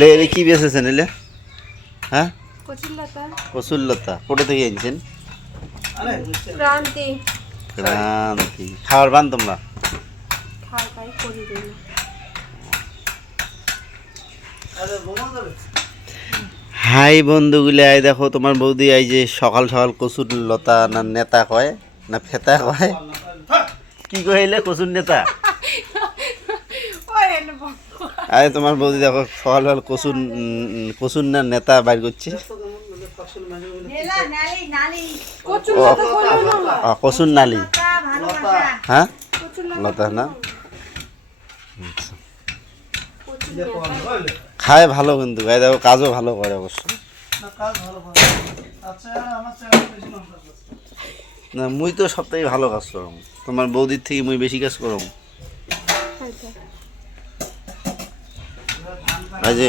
লে কি বেচেছেন এলে? হ্যাঁ, কচুর লতা কোথা থেকে আনছেন? ক্রান্তি ক্রান্তি খাবার পান তোমরা? হাই বন্ধুগুলো, আই দেখো তোমার বৌদি আই যে সকাল সকাল কচুর লতা না নেতা কয় না ফেতা কয় কি কইলে কচুর নেতা? আরে তোমার বৌদি দেখো সকাল সকাল কচুর না নেতা বাইর করছে। কচুর নালি, হ্যাঁ লতা না, খায় ভালো কিন্তু গায়ে দেখো কাজও ভালো করে অবশ্য। না মুই তো সবথেকে ভালো কাজ করম, তোমার বৌদির থেকে মুই বেশি কাজ করম। এই যে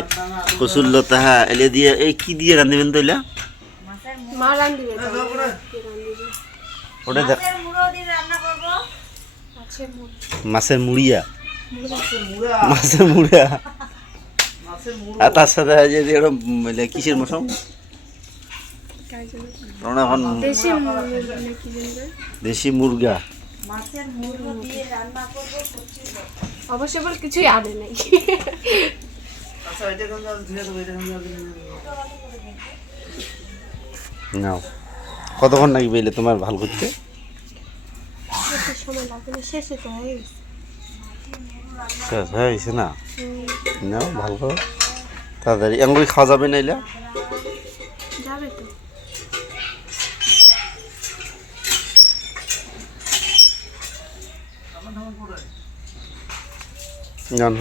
কচুর লতা, হ্যাঁ এলে দিয়ে এই কি দিয়ে রাঁধিবেন তো এলা? ওটা দেখ মাছের মুড়িয়া, মাছের মুড়িয়া। আর তার সাথে যে এরকম কিসের মৌসুম এখন দেশি মুরগা, অবশ্য বল কিছুই আনে নাই। নাও কতক্ষণ লাগবে এলে তোমার ভাল করতে? শেষ হয়ে গেছে না? নাও ভালো করো তাড়াতাড়ি, এমন খাওয়া যাবে না এলে?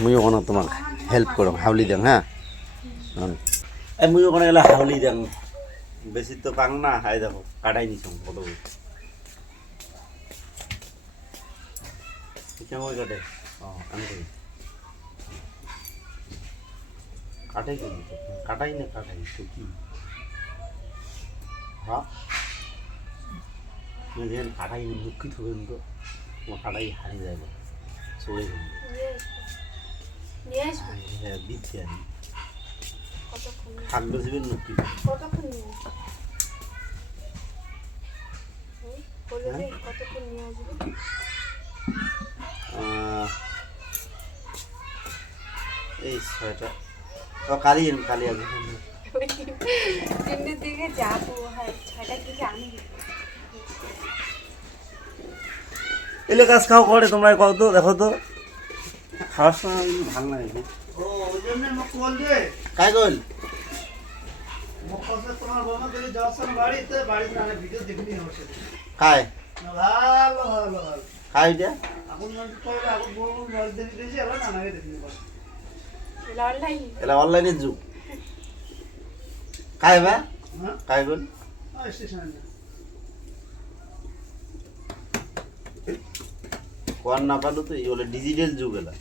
মুই ওখানে তোমাক হেল্প করম, হাউলি দেন। হ্যাঁ মুই ওখানে গেলে হাউলি দেন, বেশি তো পাং না। হাই দেখো কাটাই নিছ কত কেমন কাটে। আমি করি কাটাই করি, কাটাই না কাটাই তো কি? হ্যাঁ কাটাই দুঃখিত হবেন তো, তোমার কাটাই হারিয়ে যাবে চলে যাবে। হ্যাঁ দিচ্ছি আমি থাকবে যাবেন নকি। এই ছয়টা কালি কালি আছে দিকে যাবো, হ্যাঁ 6টার দিকে আমি এলে কাজ খাও করে তোমরা কত দেখো তো খাওয়ার সময় ভালো লাগে। ও ওই জন্য কল দে কাই কল মকসে তোমার বন্ধ করে যাওয়ার সময় বাড়িতে না ভিডিও দেখনি হচ্ছে কাই না ভালো ভালো ভালো কাই দে এখন মন করে এখন বড় বাড়ি দেখি দিয়েছি আবার নানাকে দেখনি বল এলা অনলাইনে যুগ কাই বা হ্যাঁ কাই কল স্টেশনে না কোন না পালো তো এই বলে ডিজিটাল যুগ এলা।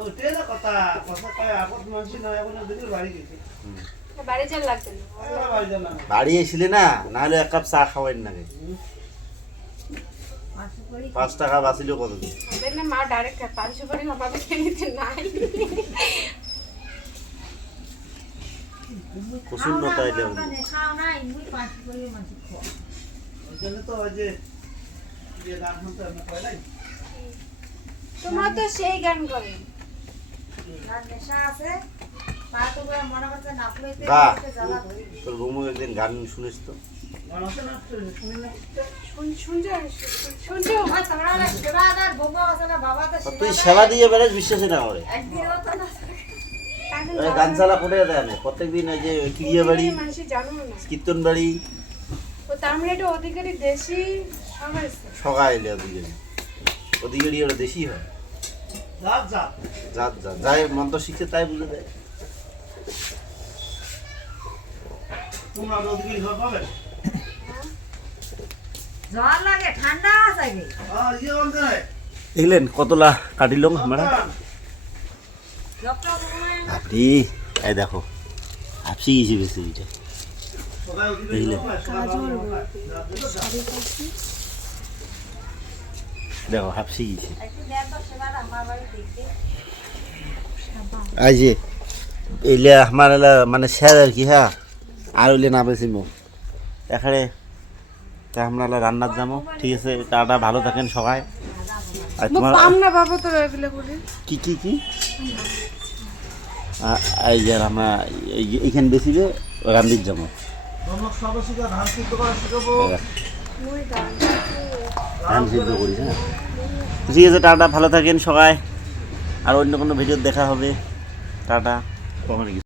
ওইটাই না কথা কথা কয় আপদ মানছি না এখন দিকে বাড়ি গেছে। বাড়ি চল লাগছে না, বাড়ি এসেছিলে না, না হলে এক কাপ চা খাওয়াই না গে 5 টাকা বাঁচিল কত দিন আমাদের না মা ডাইরেক্ট 500 করে আমাকে কিনতে নাই। কুসুম নতা আইলে খাও না ইমুই 500 করে মাছি খাও ওই জন্য তো ওই যে গান শুনতে আমি কই নাই তোমরা তো সেই গান করে গান নেশা আছে পা তো করে মনে করছে না ফুলেতে জ্বালা ধরি। তোর বৌমু একদিন গান শুনিস তো? গান আছে না শুনি না শুনছো আমার তোমরা না সেবাদার বোমা আছে না বাবা তো তুই সেবা দিয়ে বেড়াস বিশ্বাসই না করে একদিনও তো না গান চালা করে দেয় আমি প্রত্যেকদিন ওই যে ক্রিয়া বাড়ি মানুষ জানো না কীর্তন বাড়ি ও তার মানে এটা অধিকারী দেশি সমাজে সগাইলে ওদিকে ওরা দেশি হয় জাত জাত জাত জাত যাই মন্ত্র শিখছে তাই বুঝে দেয়। তোমরা ওদিকে ঘর পাবে জ্বর লাগে ঠান্ডা আছে কি দেখলেন কতলা কাটিলাম আমরা ডক্টর ঘুমায় আপনি এই দেখো আপসি গেছি বেশি এটা দেখলেন দেখো হাফসি গেছি একটু দেন তো সেবাটা আমার বাড়ি দেখতে এই যে এলে আমার মানে শেয়ার আর কি হ্যাঁ আর হইলে না বেশি মো এখানে তা আমরা রান্নার যাবো ঠিক আছে টাটা ভালো থাকেন সবাই আর তোমার পাম না বাবা তোর এগুলো করে কি কি কি এই যে আমরা এইখানে বেশি যে রান্দির যাবো ধান সিদ্ধ করিস হ্যাঁ ঠিক আছে টাটা ভালো থাকেন সবাই আর অন্য কোনো ভিডিও দেখা হবে টাটা কখনো